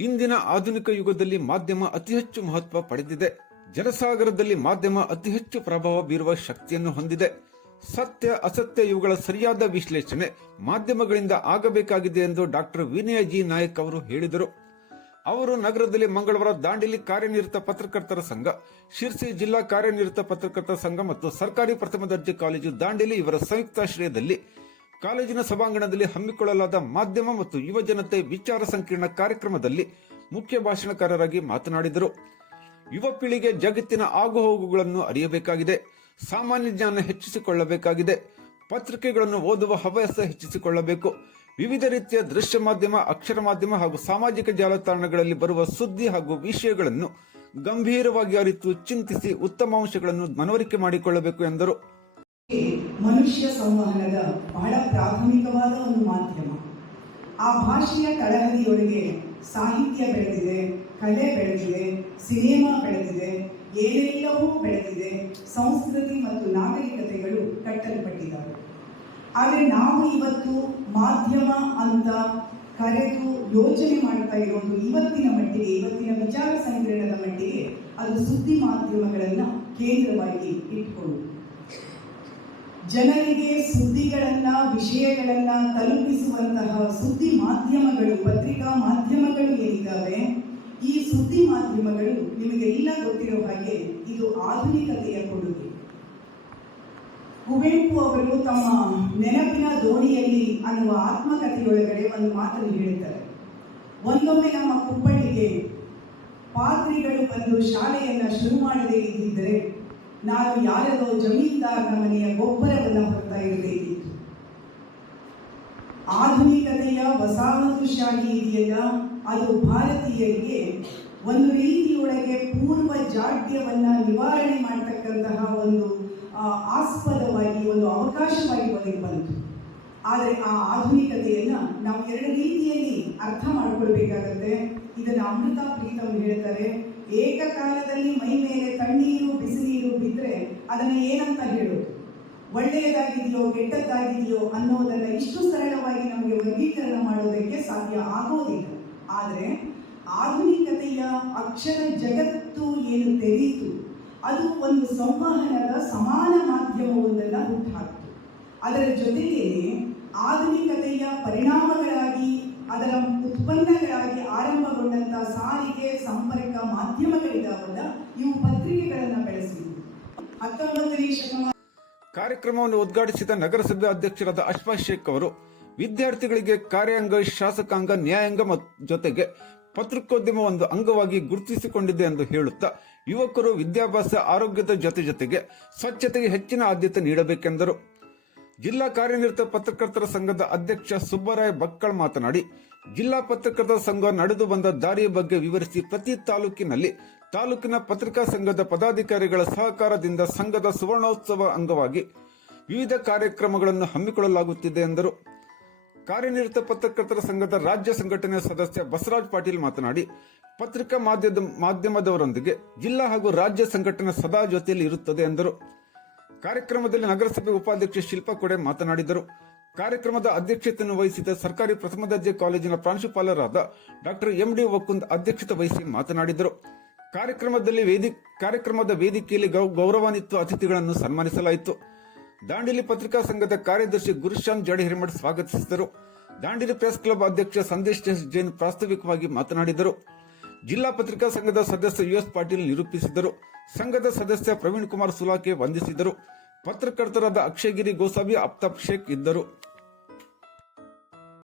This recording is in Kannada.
ಇಂದಿನ ಆಧುನಿಕ ಯುಗದಲ್ಲಿ ಮಾಧ್ಯಮ ಅತಿ ಹೆಚ್ಚು ಮಹತ್ವ ಪಡೆದಿದೆ. ಜನಸಾಗರದಲ್ಲಿ ಮಾಧ್ಯಮ ಅತಿ ಹೆಚ್ಚು ಪ್ರಭಾವ ಬೀರುವ ಶಕ್ತಿಯನ್ನು ಹೊಂದಿದೆ. ಸತ್ಯ, ಅಸತ್ಯ ಇವುಗಳ ಸರಿಯಾದ ವಿಶ್ಲೇಷಣೆ ಮಾಧ್ಯಮಗಳಿಂದ ಆಗಬೇಕಾಗಿದೆ ಎಂದು ಡಾಕ್ಟರ್ ವಿನಯ ಜಿ. ನಾಯಕ್ ಅವರು ಹೇಳಿದರು. ಅವರು ನಗರದಲ್ಲಿ ಮಂಗಳವಾರ ದಾಂಡೇಲಿ ಕಾರ್ಯನಿರತ ಪತ್ರಕರ್ತರ ಸಂಘ, ಶಿರ್ಸಿ ಜಿಲ್ಲಾ ಕಾರ್ಯನಿರತ ಪತ್ರಕರ್ತರ ಸಂಘ ಮತ್ತು ಸರ್ಕಾರಿ ಪ್ರಥಮ ದರ್ಜೆ ಕಾಲೇಜು ದಾಂಡೇಲಿ ಇವರ ಸಂಯುಕ್ತಾಶ್ರಯದಲ್ಲಿ ಕಾಲೇಜಿನ ಸಭಾಂಗಣದಲ್ಲಿ ಹಮ್ಮಿಕೊಳ್ಳಲಾದ ಮಾಧ್ಯಮ ಮತ್ತು ಯುವ ಜನತೆ ವಿಚಾರ ಸಂಕಿರಣ ಕಾರ್ಯಕ್ರಮದಲ್ಲಿ ಮುಖ್ಯ ಭಾಷಣಕಾರರಾಗಿ ಮಾತನಾಡಿದರು. ಯುವ ಪೀಳಿಗೆ ಜಗತ್ತಿನ ಆಗುಹೋಗುಗಳನ್ನು ಅರಿಯಬೇಕಾಗಿದೆ. ಸಾಮಾನ್ಯ ಜ್ಞಾನ ಹೆಚ್ಚಿಸಿಕೊಳ್ಳಬೇಕಾಗಿದೆ. ಪತ್ರಿಕೆಗಳನ್ನು ಓದುವ ಹವ್ಯಾಸ ಹೆಚ್ಚಿಸಿಕೊಳ್ಳಬೇಕು. ವಿವಿಧ ರೀತಿಯ ದೃಶ್ಯ ಮಾಧ್ಯಮ, ಅಕ್ಷರ ಮಾಧ್ಯಮ ಹಾಗೂ ಸಾಮಾಜಿಕ ಜಾಲತಾಣಗಳಲ್ಲಿ ಬರುವ ಸುದ್ದಿ ಹಾಗೂ ವಿಷಯಗಳನ್ನು ಗಂಭೀರವಾಗಿ ಅರಿತು ಚಿಂತಿಸಿ ಉತ್ತಮ ಅಂಶಗಳನ್ನು ಮನವರಿಕೆ ಮಾಡಿಕೊಳ್ಳಬೇಕು ಎಂದರು. ಮನುಷ್ಯ ಸಂವಹನದ ಬಹಳ ಪ್ರಾಥಮಿಕವಾದ ಒಂದು ಮಾಧ್ಯಮ. ಆ ಭಾಷೆಯ ತಳಹದಿಯೊಳಗೆ ಸಾಹಿತ್ಯ ಬೆಳೆದಿದೆ, ಕಲೆ ಬೆಳೆದಿದೆ, ಸಿನಿಮಾ ಬೆಳೆದಿದೆ, ಏನೆಲ್ಲವೂ ಬೆಳೆದಿದೆ, ಸಂಸ್ಕೃತಿ ಮತ್ತು ನಾಗರಿಕತೆಗಳು ಕಟ್ಟಲ್ಪಟ್ಟಿದ್ದಾವೆ. ಆದರೆ ನಾವು ಇವತ್ತು ಮಾಧ್ಯಮ ಅಂತ ಕರೆದು ಯೋಚನೆ ಮಾಡ್ತಾ ಇರೋದು ಇವತ್ತಿನ ಮಟ್ಟಿಗೆ, ಇವತ್ತಿನ ವಿಚಾರ ಸಂಕಿರಣದ ಮಟ್ಟಿಗೆ ಅದು ಸುದ್ದಿ ಮಾಧ್ಯಮಗಳನ್ನು ಕೇಂದ್ರವಾಗಿ ಇಟ್ಕೊಳ್ಳುವುದು. ಜನರಿಗೆ ಸುದ್ದಿಗಳನ್ನ, ವಿಷಯಗಳನ್ನ ತಲುಪಿಸುವಂತಹ ಸುದ್ದಿ ಮಾಧ್ಯಮಗಳು, ಪತ್ರಿಕಾ ಮಾಧ್ಯಮಗಳು ಏನಿದ್ದಾವೆ ಈ ಸುದ್ದಿ ಮಾಧ್ಯಮಗಳು ನಿಮಗೆಲ್ಲ ಗೊತ್ತಿರೋ ಹಾಗೆ ಇದು ಆಧುನಿಕತೆಯ ಕೊಡುಗೆ. ಕುವೆಂಪು ಅವರು ತಮ್ಮ ನೆನಪಿನ ದೋಣಿಯಲ್ಲಿ ಅನ್ನುವ ಆತ್ಮಕಥೆಯೊಳಗಡೆ ಒಂದು ಮಾತನ್ನು ಹೇಳ್ತಾರೆ ಒಂದೊಮ್ಮೆ ನಮ್ಮ ಕುಪ್ಪಳಿಗೆ ಪಾತ್ರಿಗಳು ಬಂದು ಶಾಲೆಯನ್ನ ಶುರು ಮಾಡದೇ ಇದ್ದಿದ್ದರೆ ನಾನು ಯಾರದೋ ಜಮೀನ್ದಾರನ ಮನೆಯ ಗೊಬ್ಬರವನ್ನು ಹೊರತಾ ಇರಬೇಕಿತ್ತು ಆಧುನಿಕತೆಯ ವಸಾಹತುಶಾಹಿ ಇದೆಯಲ್ಲ, ಅದು ಭಾರತೀಯರಿಗೆ ಒಂದು ರೀತಿಯೊಳಗೆ ಪೂರ್ವ ಜಾಡ್ಯವನ್ನ ನಿವಾರಣೆ ಮಾಡತಕ್ಕಂತಹ ಒಂದು ಆಸ್ಪದವಾಗಿ, ಒಂದು ಅವಕಾಶವಾಗಿ ಒದಗಿ ಬಂತು. ಆದರೆ ಆ ಆಧುನಿಕತೆಯನ್ನು ನಾವು ಎರಡು ರೀತಿಯಲ್ಲಿ ಅರ್ಥ ಮಾಡಿಕೊಳ್ಬೇಕಾಗತ್ತೆ. ಇದನ್ನು ಅಮೃತ ಪ್ರೀತಮ್ ಹೇಳ್ತಾರೆ. ಏಕಕಾಲದಲ್ಲಿ ಮೈ ಮೇಲೆ ತಣ್ಣೀರು, ಬಿಸಿನೀರು ಬಿದ್ದರೆ ಅದನ್ನು ಏನಂತ ಹೇಳೋದು ಒಳ್ಳೆಯದಾಗಿದೆಯೋ, ಕೆಟ್ಟದ್ದಾಗಿದೆಯೋ ಅನ್ನೋದನ್ನ ಇಷ್ಟು ಸರಳವಾಗಿ ನಮಗೆ ವರ್ಗೀಕರಣ ಮಾಡೋದಕ್ಕೆ ಸಾಧ್ಯ ಆಗೋದಿಲ್ಲ. ಆದರೆ ಆಧುನಿಕತೆಯ ಅಕ್ಷರ ಜಗತ್ತು ಏನು ತೆರೀತು ಅದು ಒಂದು ಸಂವಹನದ ಸಮಾನ ಮಾಧ್ಯಮವೊಂದನ್ನು ಹುಟ್ಟುಹಾಕಿತು ಅದರ ಜೊತೆಗೆ ಆಧುನಿಕತೆಯ ಪರಿಣಾಮಗಳಾಗಿ ಅದರ ಉತ್ಪನ್ನಗಳಾಗಿ ಆರಂಭಗೊಂಡಂತಹ ಸಾರಿಗೆ, ಸಂಪರ್ಕ ಮಾಧ್ಯಮಗಳಿದಾವಲ್ಲ ಇವು ಪತ್ರಿಕೆಗಳನ್ನು ಬೆಳೆಸಿದ್ವು. ಹತ್ತೊಂಬತ್ತನೇ ಶತಮಾನ ಕಾರ್ಯಕ್ರಮವನ್ನು ಉದ್ಘಾಟಿಸಿದ ನಗರಸಭೆ ಅಧ್ಯಕ್ಷರಾದ ಅಶ್ವಾ ಶೇಖ್ ಅವರು, ವಿದ್ಯಾರ್ಥಿಗಳಿಗೆ ಕಾರ್ಯಾಂಗ, ಶಾಸಕಾಂಗ, ನ್ಯಾಯಾಂಗ ಜೊತೆಗೆ ಪತ್ರಿಕೋದ್ಯಮ ಒಂದು ಅಂಗವಾಗಿ ಗುರುತಿಸಿಕೊಂಡಿದೆ ಎಂದು ಹೇಳುತ್ತಾ, ಯುವಕರು ವಿದ್ಯಾಭ್ಯಾಸ, ಆರೋಗ್ಯದ ಜೊತೆ ಜೊತೆಗೆ ಸ್ವಚ್ಛತೆಗೆ ಹೆಚ್ಚಿನ ಆದ್ಯತೆ ನೀಡಬೇಕೆಂದರು. ಜಿಲ್ಲಾ ಕಾರ್ಯನಿರತ ಪತ್ರಕರ್ತರ ಸಂಘದ ಅಧ್ಯಕ್ಷ ಸುಬ್ಬರಾಯ ಬಕ್ಕಳ್ ಮಾತನಾಡಿ, ಜಿಲ್ಲಾ ಪತ್ರಕರ್ತರ ಸಂಘ ನಡೆದು ಬಂದ ದಾರಿಯ ಬಗ್ಗೆ ವಿವರಿಸಿ ಪ್ರತಿ ತಾಲೂಕಿನಲ್ಲಿ ತಾಲೂಕಿನ ಪತ್ರಿಕಾ ಸಂಘದ ಪದಾಧಿಕಾರಿಗಳ ಸಹಕಾರದಿಂದ ಸಂಘದ ಸುವರ್ಣೋತ್ಸವ ಅಂಗವಾಗಿ ವಿವಿಧ ಕಾರ್ಯಕ್ರಮಗಳನ್ನು ಹಮ್ಮಿಕೊಳ್ಳಲಾಗುತ್ತಿದೆ ಎಂದರು. ಕಾರ್ಯನಿರತ ಪತ್ರಕರ್ತರ ಸಂಘದ ರಾಜ್ಯ ಸಂಘಟನೆಯ ಸದಸ್ಯ ಬಸವರಾಜ್ ಪಾಟೀಲ್ ಮಾತನಾಡಿ, ಪತ್ರಿಕಾ ಮಾಧ್ಯಮದ ಮಾಧ್ಯಮದವರೊಂದಿಗೆ ಜಿಲ್ಲಾ ಹಾಗೂ ರಾಜ್ಯ ಸಂಘಟನೆ ಸದಾ ಜೊತೆಯಲ್ಲಿ ಇರುತ್ತದೆ ಎಂದರು. ಕಾರ್ಯಕ್ರಮದಲ್ಲಿ ನಗರಸಭೆ ಉಪಾಧ್ಯಕ್ಷೆ ಶಿಲ್ಪಾ ಕೊಡೆ ಮಾತನಾಡಿದರು. ಕಾರ್ಯಕ್ರಮದ ಅಧ್ಯಕ್ಷತೆಯನ್ನು ವಹಿಸಿದ ಸರ್ಕಾರಿ ಪ್ರಥಮ ದರ್ಜೆ ಕಾಲೇಜಿನ ಪ್ರಾಂಶುಪಾಲರಾದ ಡಾಕ್ಟರ್ ಎಂ ಡಿ ವಕುಂದ್ ಅಧ್ಯಕ್ಷತೆ ವಹಿಸಿ ಮಾತನಾಡಿದರು. ಕಾರ್ಯಕ್ರಮದಲ್ಲಿ ವೇದಿ, ಕಾರ್ಯಕ್ರಮದ ವೇದಿಕೆಯಲ್ಲಿ ಗೌರವಾನ್ವಿತ ಅತಿಥಿಗಳನ್ನು ಸನ್ಮಾನಿಸಲಾಯಿತು. ದಾಂಡೇಲಿ ಪತ್ರಿಕಾ ಸಂಘದ ಕಾರ್ಯದರ್ಶಿ ಗುರುಶಾಂತ್ ಜಡೆ ಸ್ವಾಗತಿಸಿದರು. ದಾಂಡೇಲಿ ಪ್ರೆಸ್ ಕ್ಲಬ್ ಅಧ್ಯಕ್ಷ ಸಂದೇಶ್ ಜೈನ್ ಪ್ರಾಸ್ತಾವಿಕವಾಗಿ ಮಾತನಾಡಿದರು. ಜಿಲ್ಲಾ ಪತ್ರಿಕಾ ಸಂಘದ ಸದಸ್ಯ ಯುಎಸ್ ಪಾಟೀಲ್ ನಿರೂಪಿಸಿದರು ಸಂಘದ ಸದಸ್ಯ ಪ್ರವೀಣ್ ಕುಮಾರ್ ಸುಲಾಕೆ ವಂದಿಸಿದರು ಪತ್ರಕರ್ತರಾದ ಅಕ್ಷಯಗಿರಿ ಗೋಸಾಬಿ ಅಪ್ತಾಬ್ ಶೇಖ್ ಇದ್ದರು.